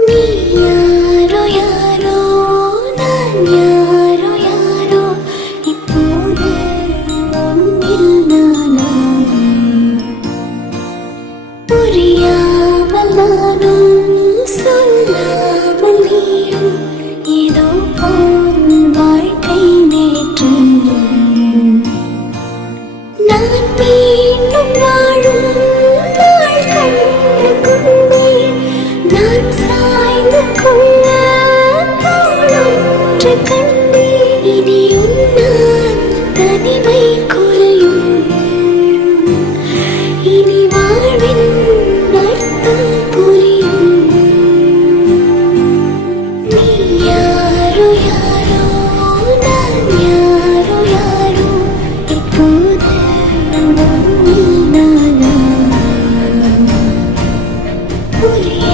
நீ யாரோ யாரோ நான் யாரோ யாரோ இப்போது உன்னில் நானா புரியாமல் நானும் சொல்லாமல் நீயும் ஏதோ போல் வாழ்க்கை நேற்று நான் மீண்டும் வாழும் நாள் கண்டு கொண்டேன் நான்